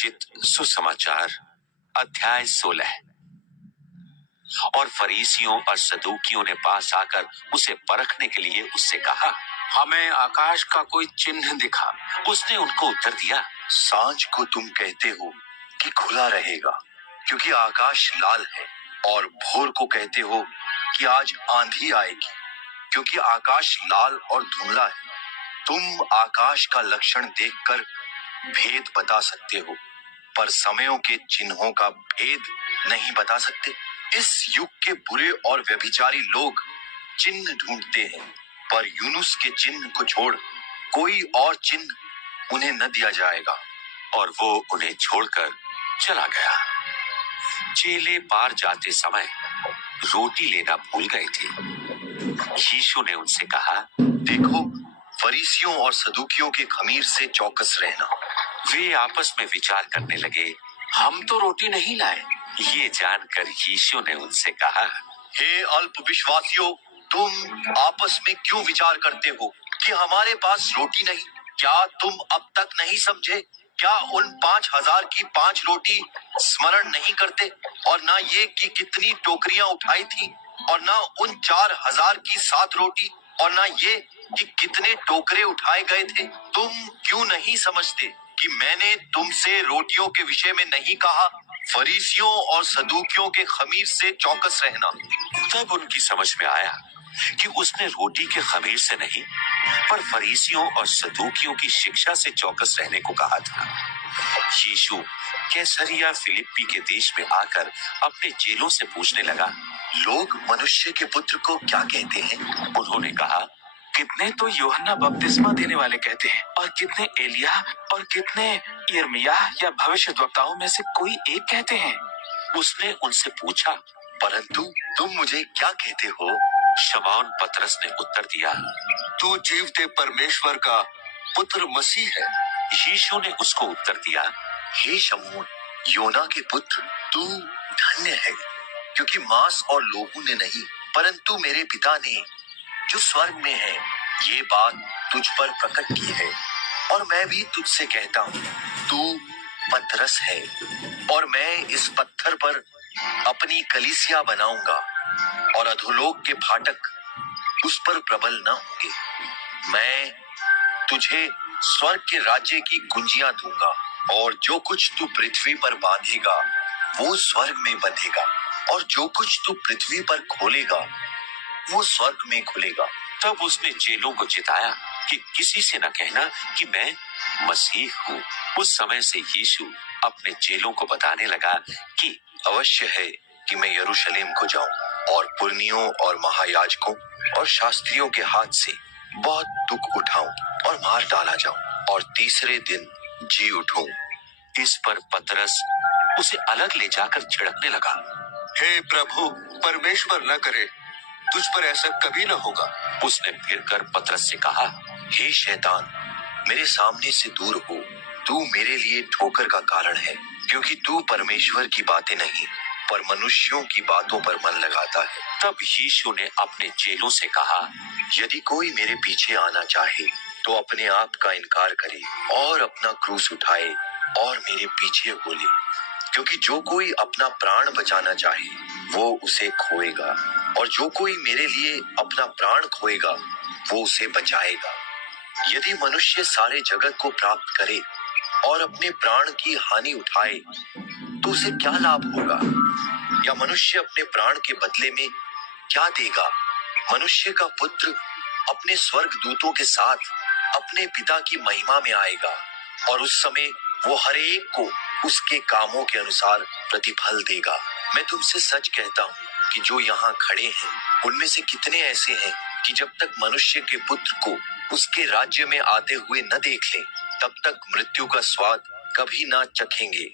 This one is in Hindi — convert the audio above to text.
रचित सुसमाचार अध्याय 16। और फरीसियों और सदूकियों ने पास आकर उसे परखने के लिए उससे कहा, हमें आकाश का कोई चिन्ह दिखा। उसने उनको उत्तर दिया, सांझ को तुम कहते हो कि खुला रहेगा क्योंकि आकाश लाल है, और भोर को कहते हो कि आज आंधी आएगी क्योंकि आकाश लाल और धुंधला है। तुम आकाश का लक्षण देखकर भेद बता सकते हो, पर समयों के चिन्हों का भेद नहीं बता सकते। इस युग के बुरे और व्यभिचारी लोग चिन्ह ढूंढते हैं, पर यूनुस के चिन्ह को छोड़ कोई और चिन्ह उन्हें न दिया जाएगा। और वो उन्हें छोड़कर चला गया। चेले पार जाते समय रोटी लेना भूल गए थे। यीशु ने उनसे कहा, देखो, फरीसियों और सदूकियों के खमीर से चौकस रहना। वे आपस में विचार करने लगे, हम तो रोटी नहीं लाए। ये जानकर यीशु ने उनसे कहा, हे अल्पविश्वासियों, तुम आपस में क्यों विचार करते हो कि हमारे पास रोटी नहीं? क्या तुम अब तक नहीं समझे? क्या उन 5,000 की 5 रोटी स्मरण नहीं करते, और ना ये कि कितनी टोकरियां उठाई थी, और ना उन 4,000 की 7 रोटी, और ना ये कि कितने टोकरे उठाए गए थे? तुम क्यों नहीं समझते कि मैंने तुमसे रोटियों के विषय में नहीं कहा? फरीसियों और सदूकियों के खमीर से चौकस रहना। तब उनकी समझ में आया कि उसने रोटी के खमीर से नहीं, पर फरीसियों और सदूकियों की शिक्षा से चौकस रहने को कहा था। यीशु कैसरिया फिलिप्पी के देश में आकर अपने चेलों से पूछने लगा, लोग मनुष्य के पुत्र को क्या कहते हैं? उन्होंने कहा, कितने तो यूहन्ना बपतिस्मा देने वाले कहते हैं, और कितने एलिया, और कितने यिर्मयाह या भविष्यद्वक्ताओं में से कोई एक कहते हैं। उसने उनसे पूछा, परंतु तुम मुझे क्या कहते हो? शमौन पतरस ने उत्तर दिया, तू जीवते परमेश्वर का पुत्र मसीह है। यीशु ने उसको उत्तर दिया, हे शमौन, योना के पुत्र, तू धन्य है, क्योंकि मांस और लोगों ने नहीं, परंतु मेरे पिता ने जो स्वर्ग में है ये बात तुझ पर प्रकट की है। और मैं भी तुझसे कहता हूँ, तू पतरस है, और मैं इस पत्थर पर अपनी कलीसिया बनाऊंगा, और अधोलोक के फाटक उस पर प्रबल न होंगे। मैं तुझे स्वर्ग के राज्य की कुंजियां दूंगा, और जो कुछ तू पृथ्वी पर बांधेगा वो स्वर्ग में बंधेगा, और जो कुछ तू पृथ्वी पर खोलेगा वो स्वर्ग में खुलेगा। तब उसने चेलों को चिताया कि किसी से न कहना कि मैं मसीह हूँ। उस समय से यीशु अपने चेलों को बताने लगा कि अवश्य है कि मैं यरूशलेम को जाऊं, और पुरनियों और महायाजकों और शास्त्रियों के हाथ से बहुत दुख उठाऊं, और मार डाला जाऊं, और तीसरे दिन जी उठूं। इस पर पतरस उसे अलग ले जाकर छिड़कने लगा, हे प्रभु, परमेश्वर न करे, तुझ पर ऐसा कभी न होगा। उसने फिरकर पतरस से कहा, हे शैतान, मेरे सामने से दूर हो, तू मेरे लिए ठोकर का कारण है, क्योंकि तू परमेश्वर की बातें नहीं पर मनुष्यों की बातों पर मन लगाता है। तब यीशु ने अपने चेलों से कहा, यदि कोई मेरे पीछे आना चाहे तो अपने आप का इनकार करे और अपना क्रूस उठाए और मेरे पीछे हो ले, क्योंकि जो कोई अपना प्राण बचाना चाहे वो उसे खोएगा, और जो कोई मेरे लिए अपना प्राण खोएगा वो उसे बचाएगा। यदि मनुष्य सारे जगत को प्राप्त करे और अपने प्राण की हानि उठाए तो उसे क्या लाभ होगा? या मनुष्य अपने प्राण के बदले में क्या देगा? मनुष्य का पुत्र अपने स्वर्ग दूतों के साथ अपने पिता की महिमा में आएगा, और उस समय वो हर एक को उसके कामों के अनुसार प्रतिफल देगा। मैं तुमसे सच कहता हूँ कि जो यहाँ खड़े हैं उनमें से कितने ऐसे हैं कि जब तक मनुष्य के पुत्र को उसके राज्य में आते हुए न देख लें, तब तक मृत्यु का स्वाद कभी ना चखेंगे।